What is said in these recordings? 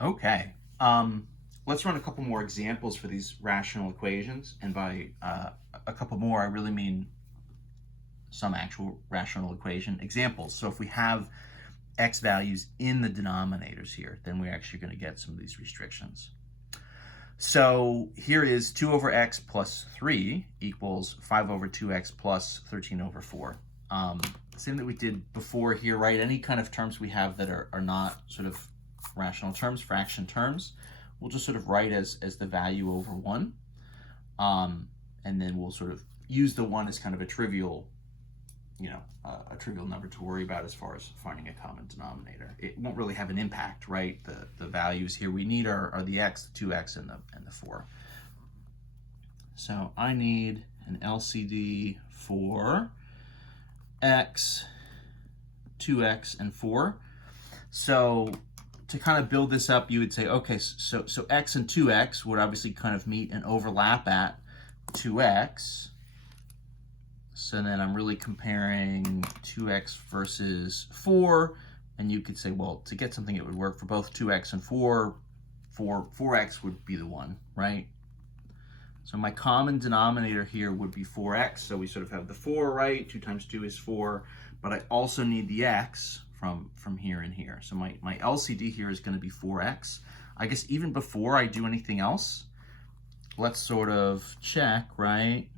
Okay. Let's run a couple more examples for these rational equations. And by a couple more, I really mean some actual rational equation examples. So if we have x values in the denominators here, then we're actually going to get some of these restrictions. So here is 2 over x plus 3 equals 5 over 2x plus 13 over 4. Same that we did before here, right? Any kind of terms we have that are not sort of rational terms, fraction terms, we'll just sort of write as the value over 1. And then we'll sort of use the 1 as kind of a trivial a trivial number to worry about as far as finding a common denominator. It won't really have an impact, right? The values here we need are the x, the 2x, and the 4. So I need an LCD for x, 2x, and 4. So to kind of build this up, you would say, okay, so x and 2x would obviously kind of meet and overlap at 2x. So then I'm really comparing 2x versus 4, and you could say, well, to get something that would work for both 2x and 4x would be the one, right? So my common denominator here would be 4x, so we sort of have the 4, right? 2 times 2 is 4, but I also need the x from here and here. So my LCD here is going to be 4x. I guess even before I do anything else, let's sort of check, right?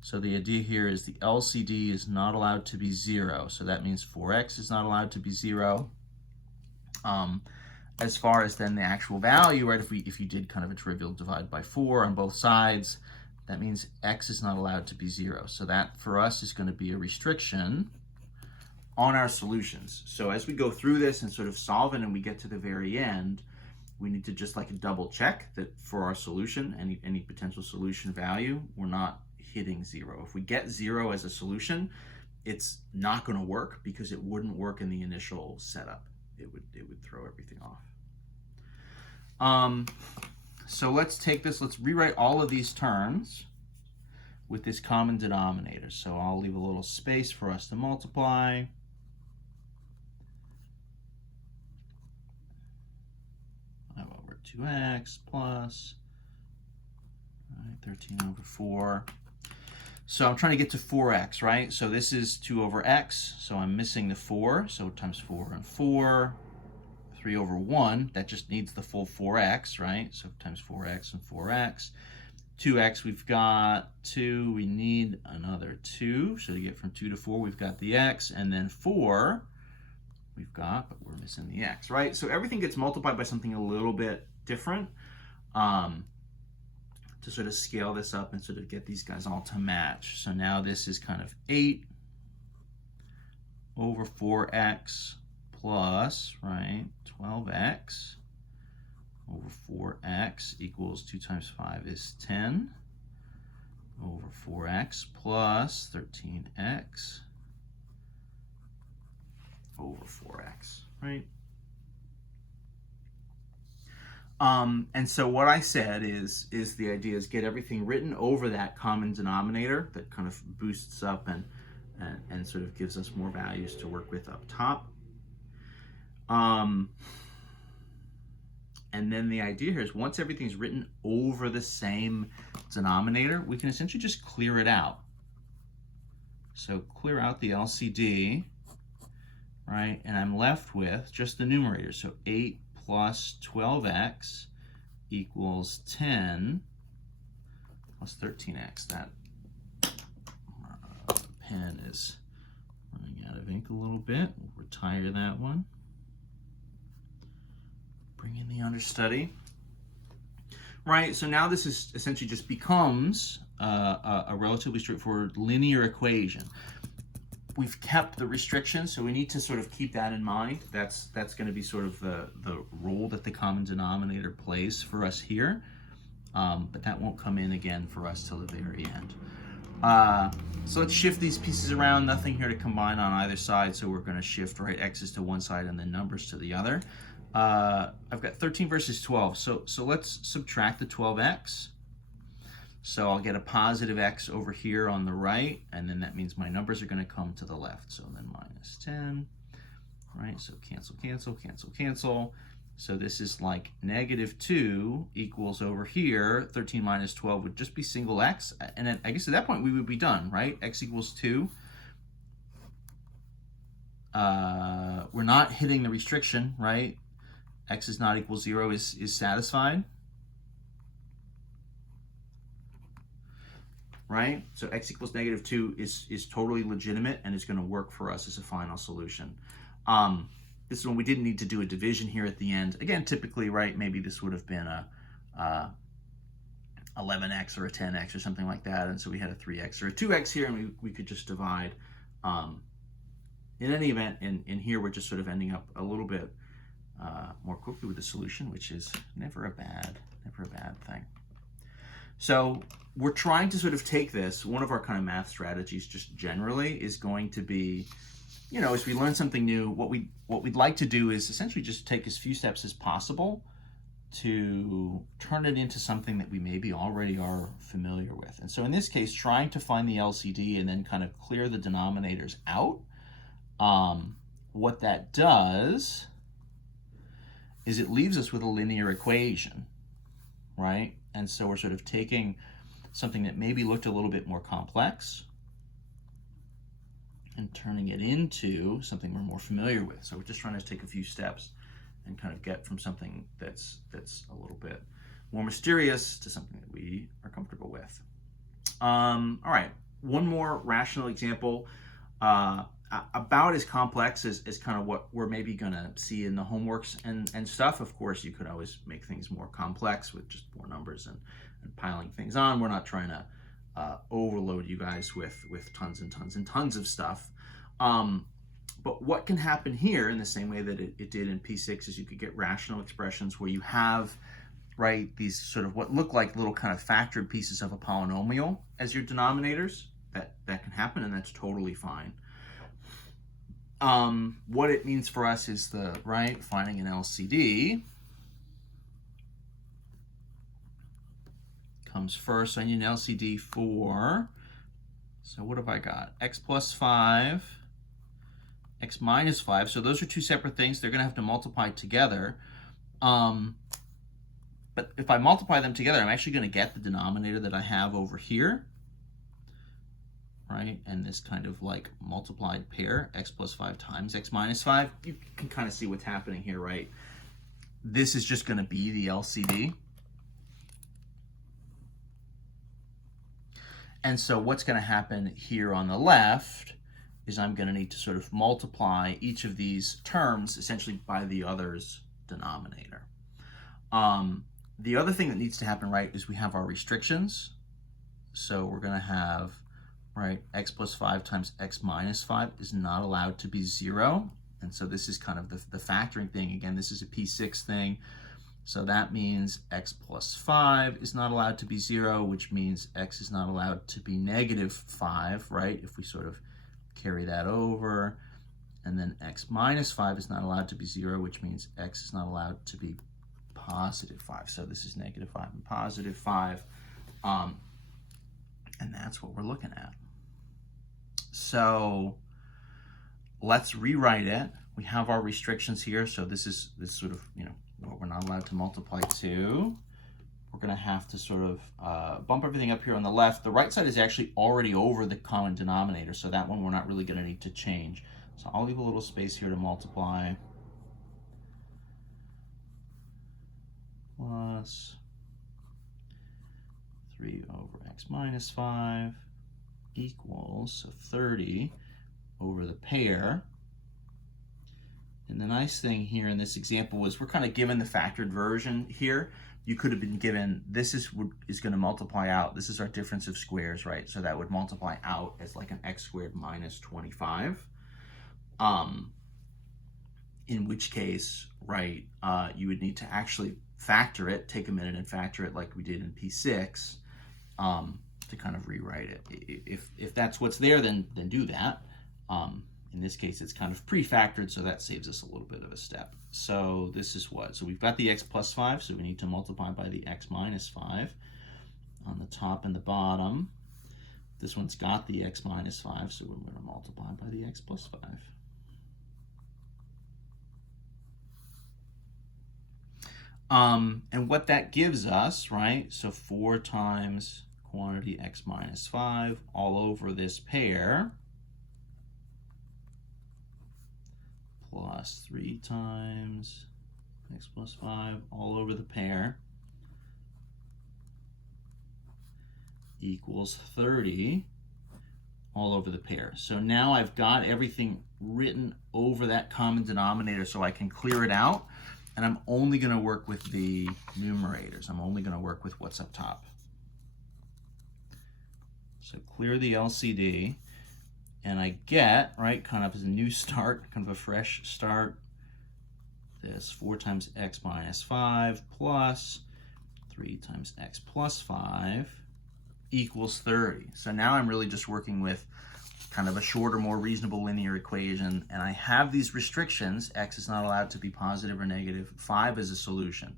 So the idea here is the LCD is not allowed to be 0. So that means 4x is not allowed to be 0. As far as then the actual value, right, if you did kind of a trivial divide by 4 on both sides, that means x is not allowed to be 0. So that for us is going to be a restriction on our solutions. So as we go through this and sort of solve it and we get to the very end, we need to just like double check that for our solution, any potential solution value, we're not hitting 0. If we get 0 as a solution, it's not going to work because it wouldn't work in the initial setup. It would throw everything off. So let's take this, let's rewrite all of these terms with this common denominator. So I'll leave a little space for us to multiply. Over 2x plus 13 over 4. So I'm trying to get to 4x, right? So this is 2 over x, so I'm missing the 4, so times 4 and 4, 3 over 1, that just needs the full 4x, right? So times 4x and 4x. 2x, we've got 2, we need another 2, so to get from 2 to 4, we've got the x, and then 4, we've got, but we're missing the x, right? So everything gets multiplied by something a little bit different. To sort of scale this up and sort of get these guys all to match. So now this is kind of 8 over 4x plus, right, 12x over 4x equals 2 times 5 is 10 over 4x plus 13x over 4x, right? And so what I said is the idea is get everything written over that common denominator that kind of boosts up and sort of gives us more values to work with up top. And then the idea here is once everything's written over the same denominator, we can essentially just clear it out. So clear out the LCD, right? And I'm left with just the numerator. So 8 plus 12x equals 10 plus 13x. That pen is running out of ink a little bit. We'll retire that one. Bring in the understudy. Right, so now this is essentially just becomes a relatively straightforward linear equation. We've kept the restrictions, so we need to sort of keep that in mind. That's going to be sort of the role that the common denominator plays for us here. But that won't come in again for us till the very end. So let's shift these pieces around. Nothing here to combine on either side, so we're going to shift, right, x's to one side and then numbers to the other. I've got 13 versus 12, so let's subtract the 12x. So I'll get a positive x over here on the right, and then that means my numbers are going to come to the left. So then minus 10, right? So cancel, cancel, cancel, cancel. So this is like -2 equals over here, 13 minus 12 would just be single x. And then I guess at that point we would be done, right? X equals 2. We're not hitting the restriction, right? X is not equal 0 is satisfied. Right? So x equals -2 is totally legitimate and is going to work for us as a final solution. This is when we didn't need to do a division here at the end. Again, typically, right, maybe this would have been a 11x or a 10x or something like that, and so we had a 3x or a 2x here, and we could just divide. In any event, in here, we're just sort of ending up a little bit more quickly with the solution, which is never a bad thing. So we're trying to sort of take this. One of our kind of math strategies just generally is going to be, you know, as we learn something new, what we'd like to do is essentially just take as few steps as possible to turn it into something that we maybe already are familiar with. And so in this case, trying to find the LCD and then kind of clear the denominators out, what that does is it leaves us with a linear equation, right? And so we're sort of taking something that maybe looked a little bit more complex and turning it into something we're more familiar with. So we're just trying to take a few steps and kind of get from something that's a little bit more mysterious to something that we are comfortable with. All right, one more rational example, about as complex as kind of what we're maybe gonna see in the homeworks and stuff. Of course, you could always make things more complex with just more numbers and piling things on. We're not trying to overload you guys with tons and tons and tons of stuff. But what can happen here in the same way that it did in P6 is you could get rational expressions where you have, right, these sort of what look like little kind of factored pieces of a polynomial as your denominators. That can happen, and that's totally fine. What it means for us is finding an LCD comes first. So I need an LCD for, so what have I got? X plus 5, X minus 5. So those are two separate things. They're going to have to multiply together. But if I multiply them together, I'm actually going to get the denominator that I have over here, right? And this kind of like multiplied pair, x plus 5 times x minus 5. You can kind of see what's happening here, right? This is just going to be the LCD. And so what's going to happen here on the left is I'm going to need to sort of multiply each of these terms essentially by the other's denominator. The other thing that needs to happen, right, is we have our restrictions. So we're going to have, right, x plus 5 times x minus 5 is not allowed to be 0. And so this is kind of the factoring thing. Again, this is a P6 thing. So that means x plus 5 is not allowed to be 0, which means x is not allowed to be -5, right? If we sort of carry that over. And then x minus 5 is not allowed to be 0, which means x is not allowed to be +5. So this is -5 and +5. And that's what we're looking at. So let's rewrite it. We have our restrictions here. So this is sort of, you know, what we're not allowed to multiply to. We're going to have to sort of bump everything up here on the left. The right side is actually already over the common denominator, so that one we're not really going to need to change. So I'll leave a little space here to multiply. Plus 3 over x minus 5 equals, so 30 over the pair. And the nice thing here in this example is we're kind of given the factored version here. You could have been given, this is going to multiply out. This is our difference of squares, right? So that would multiply out as like an x squared minus 25. In which case, right, you would need to actually factor it, take a minute and factor it like we did in P6 to kind of rewrite it. If that's what's there, then do that. In this case, it's kind of pre-factored, so that saves us a little bit of a step. So this is what? So we've got the x plus 5, so we need to multiply by the x minus 5 on the top and the bottom. This one's got the x minus 5, so we're going to multiply by the x plus 5. And what that gives us, right? So 4 times quantity x minus 5 all over this pair, plus 3 times x plus 5 all over the pair, equals 30 all over the pair. So now I've got everything written over that common denominator so I can clear it out, and I'm only going to work with the numerators. I'm only going to work with what's up top. So clear the LCD, and I get, right, kind of as a new start, kind of a fresh start, this 4 times x minus 5 plus 3 times x plus 5 equals 30. So now I'm really just working with kind of a shorter, more reasonable linear equation, and I have these restrictions. X is not allowed to be positive or negative. 5 is a solution.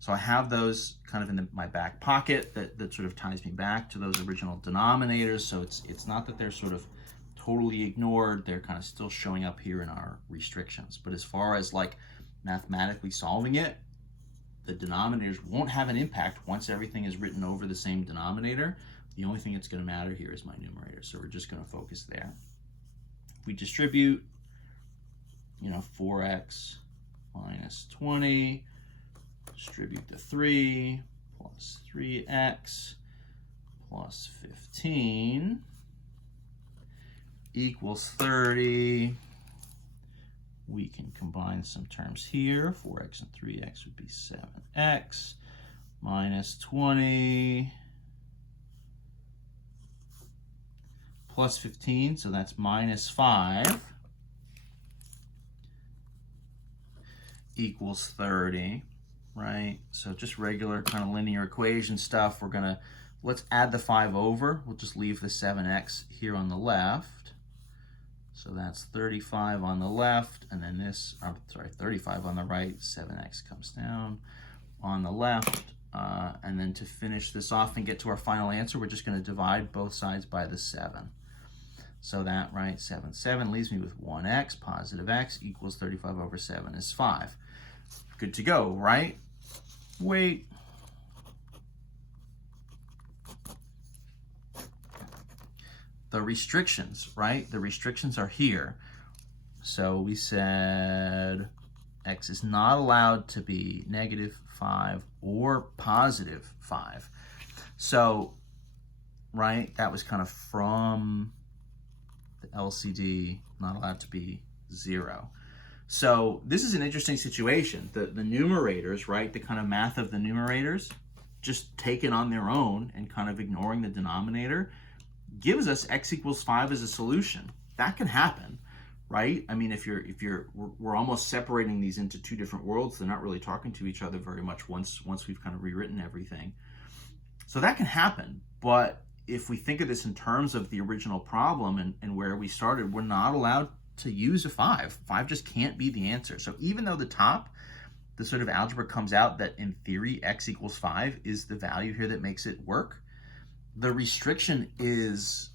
So I have those kind of in my back pocket that sort of ties me back to those original denominators. So it's not that they're sort of totally ignored. They're kind of still showing up here in our restrictions. But as far as like mathematically solving it, the denominators won't have an impact once everything is written over the same denominator. The only thing that's going to matter here is my numerator, so we're just going to focus there. If we distribute, 4x minus 20, distribute the 3, plus 3x plus 15 equals 30. We can combine some terms here. 4x and 3x would be 7x minus 20 plus 15, so that's minus 5 equals 30, right? So just regular kind of linear equation stuff. Let's add the 5 over. We'll just leave the 7x here on the left. So that's 35 on the left, and then 35 on the right. 7x comes down on the left. And then to finish this off and get to our final answer, we're just going to divide both sides by the 7. So that, right, 7 leaves me with 1x, positive x, equals 35 over 7 is 5. Good to go, right? Wait. The restrictions, right? The restrictions are here. So we said x is not allowed to be negative 5 or positive 5. So, right, that was kind of from the LCD, not allowed to be 0. So this is an interesting situation. The numerators, right, the kind of math of the numerators, just taken on their own and kind of ignoring the denominator, gives us x equals 5 as a solution. That can happen, right? I mean, we're almost separating these into two different worlds. They're not really talking to each other very much once we've kind of rewritten everything. So that can happen, but if we think of this in terms of the original problem and where we started, we're not allowed to use a 5. 5 just can't be the answer. So even though the sort of algebra comes out that in theory x equals 5 is the value here that makes it work, the restriction is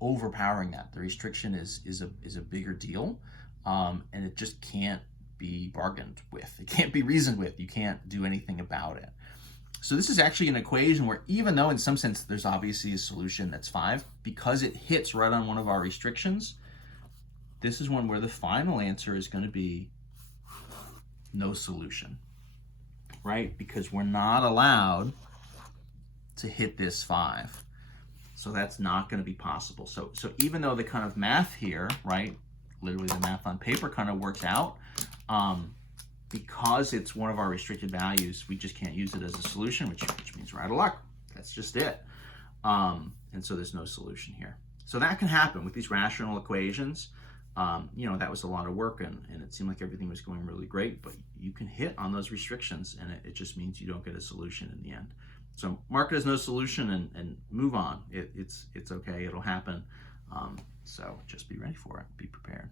overpowering that. The restriction is a bigger deal, and it just can't be bargained with. It can't be reasoned with. You can't do anything about it. So this is actually an equation where, even though in some sense there's obviously a solution that's 5, because it hits right on one of our restrictions, this is one where the final answer is going to be no solution, right? Because we're not allowed to hit this 5. So that's not going to be possible. So even though the kind of math here, right, literally the math on paper kind of works out, because it's one of our restricted values, we just can't use it as a solution, which means we're out of luck. That's just it. And so there's no solution here. So that can happen with these rational equations. That was a lot of work, and it seemed like everything was going really great, but you can hit on those restrictions, and it just means you don't get a solution in the end. So mark it as no solution and move on. It's okay. It'll happen. So just be ready for it. Be prepared.